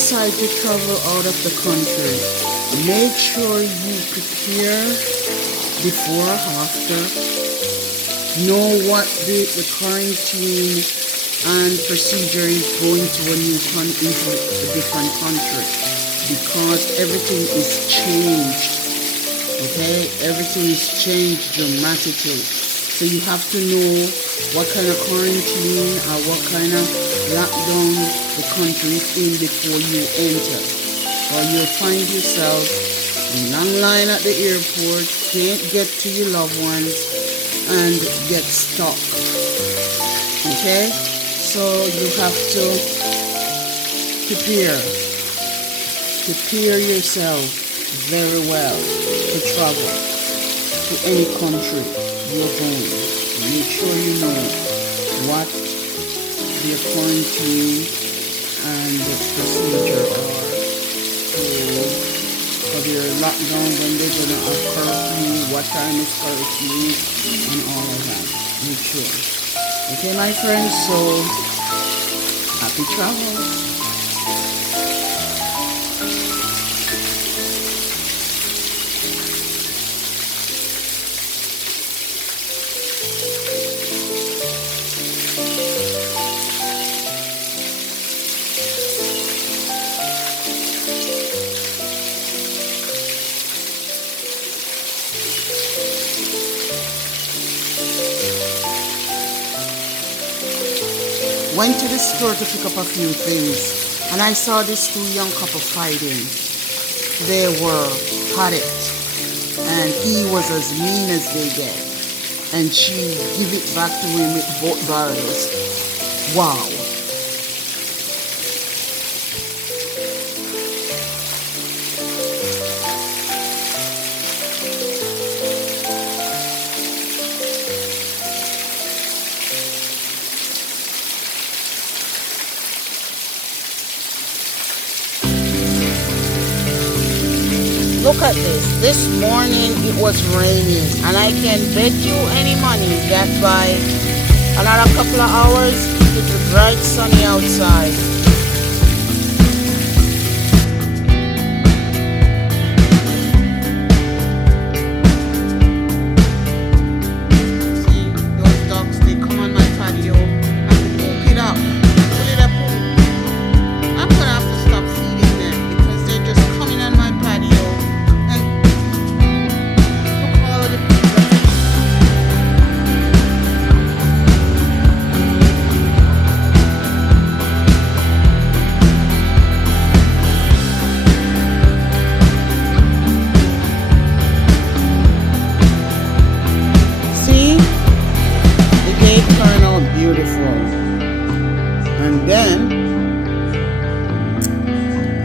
decide to travel out of the country, make sure you prepare before or after. Know what the quarantine and procedure is going to into a different country, because everything is changed. Okay, everything is changed dramatically. So you have to know what kind of quarantine or what kind of lockdown the country is in before you enter. Or you'll find yourself in long line at the airport, can't get to your loved ones, and get stuck. Okay? So you have to prepare yourself very well to travel to any country you're going. Make sure you know what the quarantine and the procedure are for your lockdown, when they're going to have curfew, what time is curfew, and all of that. Make sure. Okay, my friends, so happy travels. Went to the store to pick up a few things, and I saw these two young couple fighting. They were at it, and he was as mean as they get, and she give it back to him with both barrels. Wow. Look at this. This morning it was raining, and I can bet you any money that by another couple of hours it will be bright sunny outside. See, those dogs, they come on my patio and poop it up. Pull it up. I'm gonna have to stop feeding them because they're just coming on my patio. And then,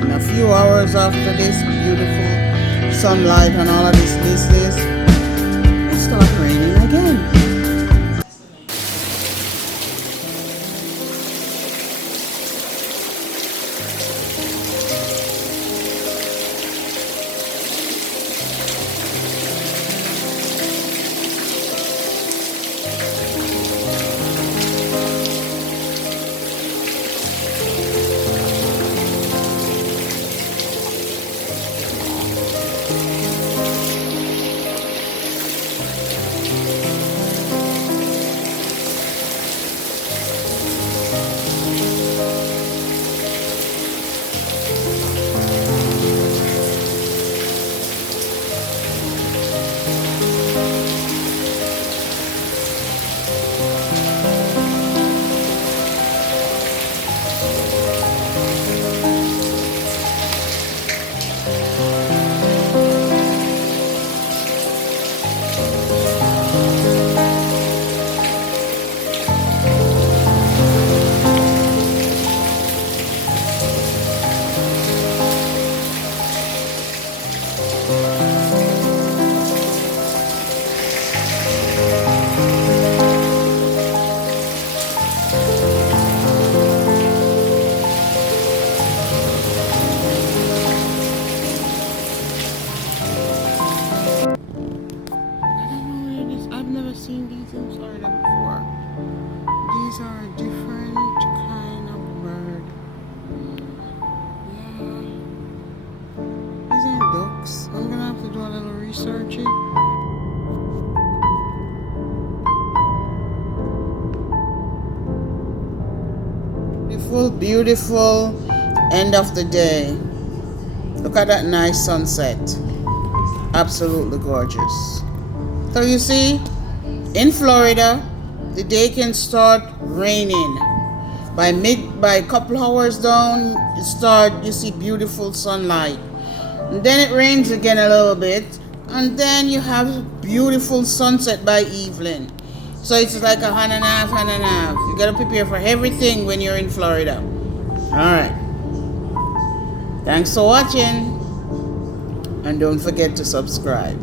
in a few hours after this beautiful sunlight and all of this business, it started raining again. research it. Beautiful, beautiful end of the day. Look at that nice sunset. Absolutely gorgeous. So you see, in Florida, the day can start raining. By a couple hours down, you see beautiful sunlight. And then it rains again a little bit, and then you have beautiful sunset by evening. So it's like a hand and a half, hand and a half. You gotta prepare for everything when you're in Florida. Alright. Thanks for watching. And don't forget to subscribe.